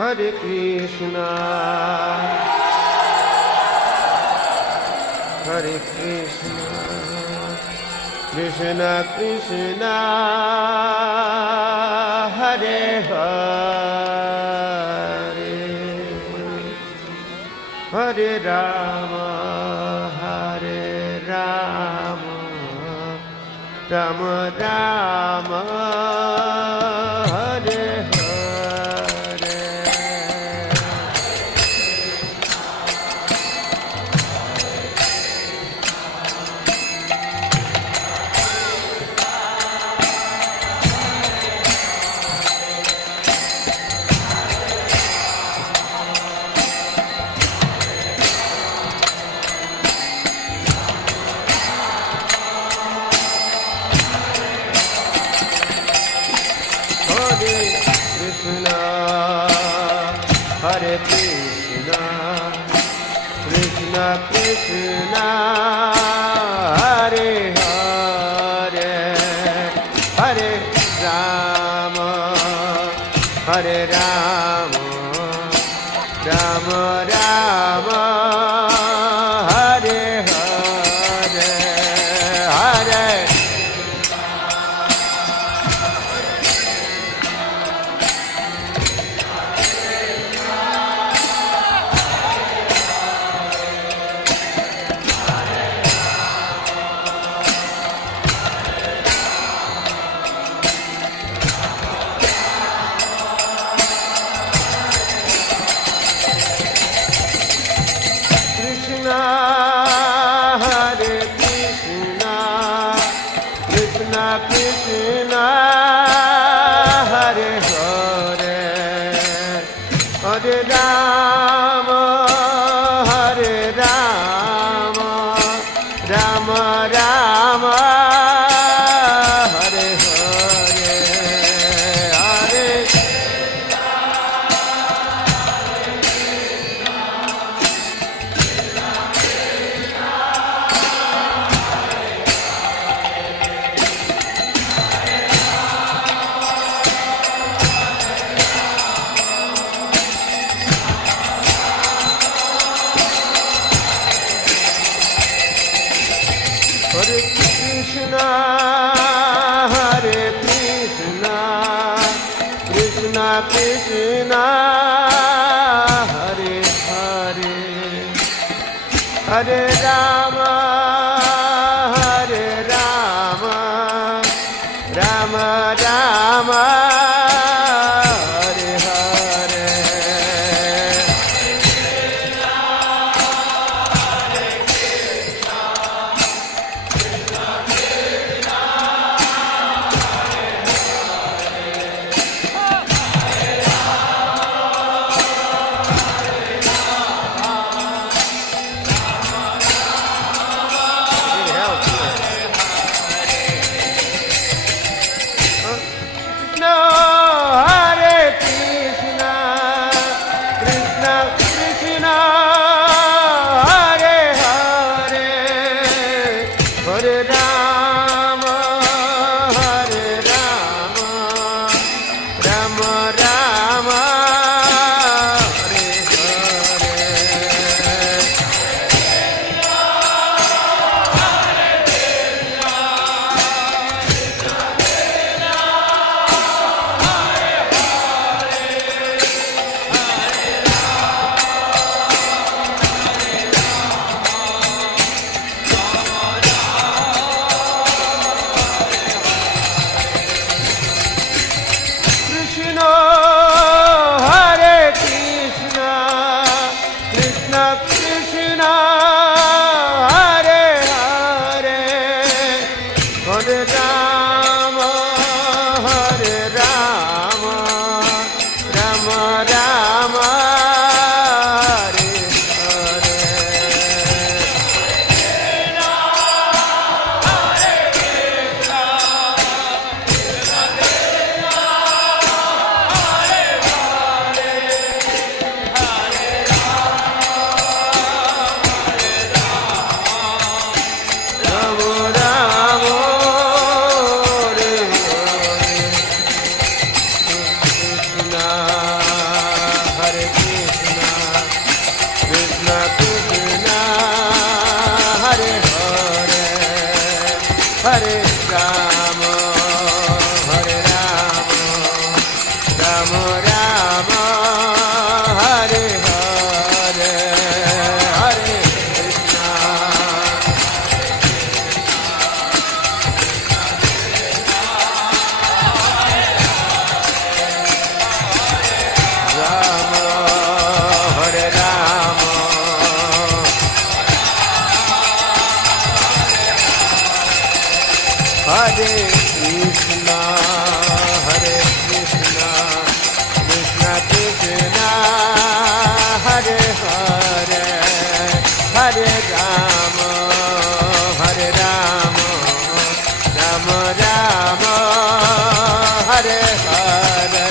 Hare Krishna, Hare Krishna, Krishna Krishna, Hare Hare, Hare Rama, Hare Rama, Rama Rama, Hare Hare. Hare Krishna, Krishna Krishna, Hare Hare, Hare Rama, Hare Rama, Rama Rama, Hare Hare, Hare Krishna, Hare Hare, Hare Rama, Hare Rama, Rama Rama, Hare Hare, Hare Krishna, Hare Krishna, Krishna Krishna, Hare Hare, Hare Rama, Hare Rama, Rama Rama, Hare Hare. Rama, Hare Rama, Rama Rama, Hare Hare, Hare Krishna. Rama, Hare Rama, Hare Krishna, Hare Krishna, Krishna Krishna, Hare Hare, Hare Rama, Hare Rama, Rama Rama, Hare Hare.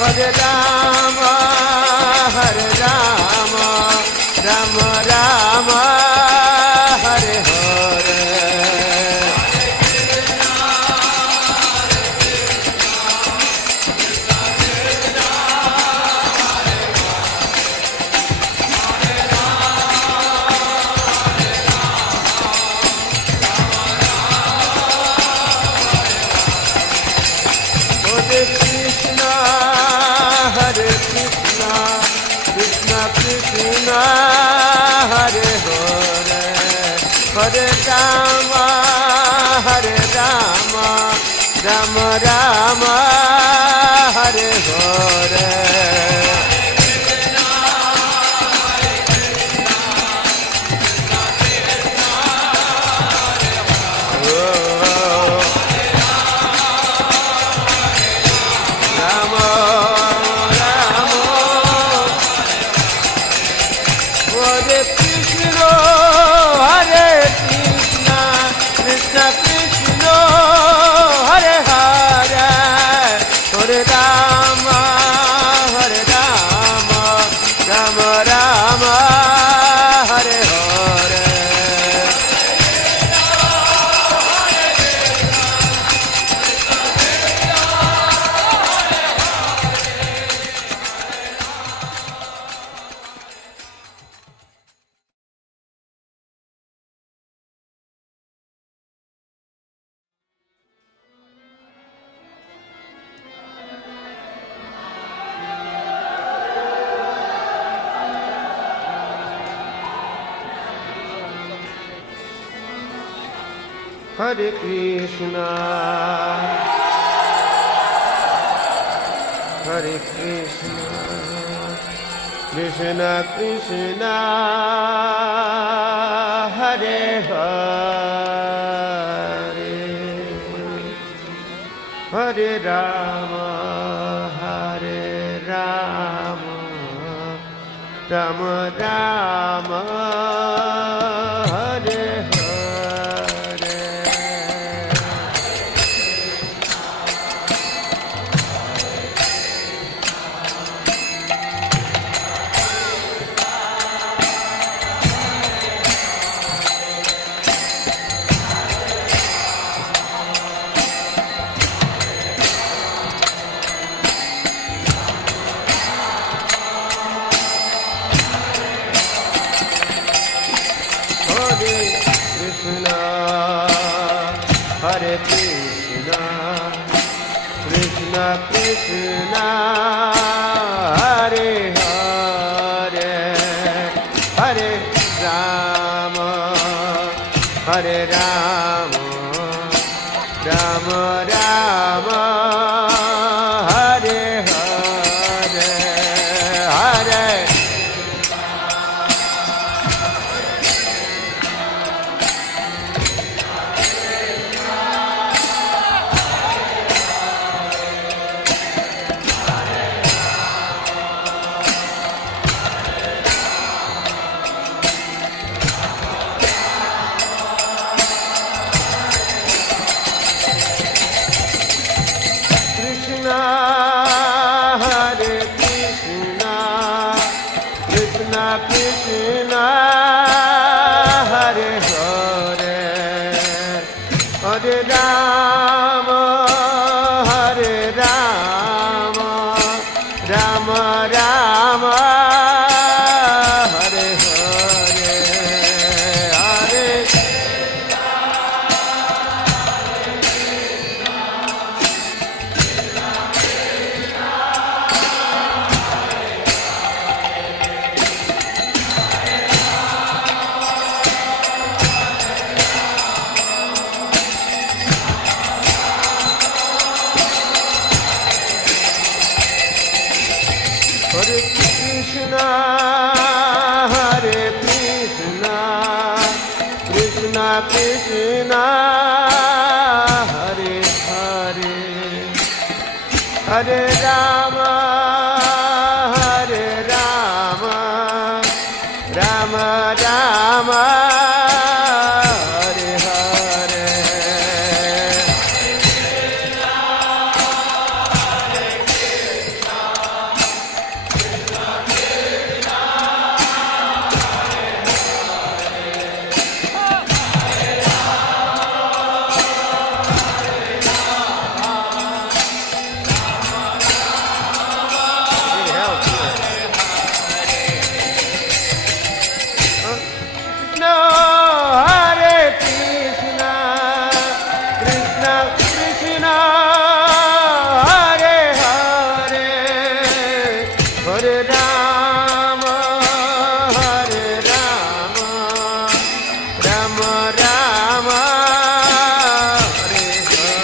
Hare Rama, Hare Rama, Rama Rama, Hare Hare. Hare Krishna, Hare Krishna, Krishna Krishna, Hare Hare, Hare Rama, Hare Rama, Rama Rama, Hare Hare. Hare Krishna, Hare Krishna, Krishna Krishna, Hare Hare, Hare Rama, Hare Rama, Rama Rama, Hare Hare. Hare Krishna, Krishna Krishna, Hare Hare, Hare Rama, Hare Rama, Rama Rama, Hare Hare, Hare. Krishna Krishna Hare Hare Hare Rama Hare Rama Rama Rama Hare Hare Hare Hare Krishna, Hare Krishna, Krishna Krishna, Hare Hare, Hare Rama, Hare Rama, Rama Rama, Hare Hare. No, Hare Krishna, Krishna Krishna, Hare Hare, Hare Rama, Hare Rama, Rama Rama, Hare Hare.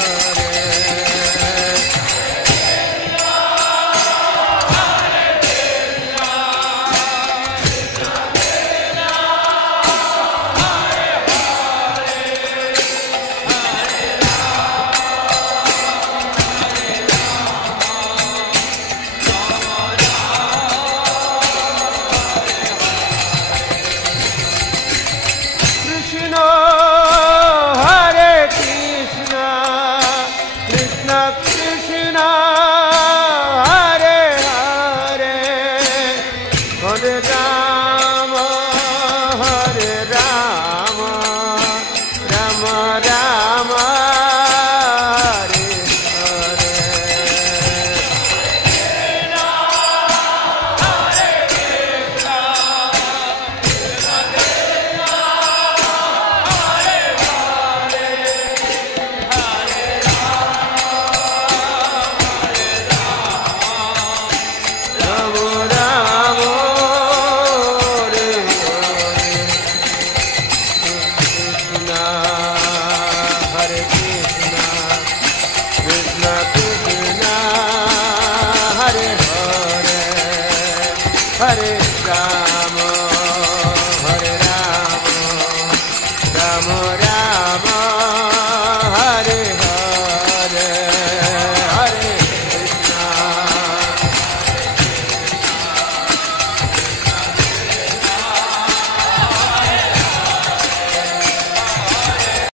Krishna, Hare Krishna, Krishna Krishna, Hare Hare, Hare Rama, Hare Rama, Rama Rama, Hare Hare. Rama Rama, Hare Hare, Krishna, Hare Krishna, Krishna Krishna, Hare Hare, Hare Rama.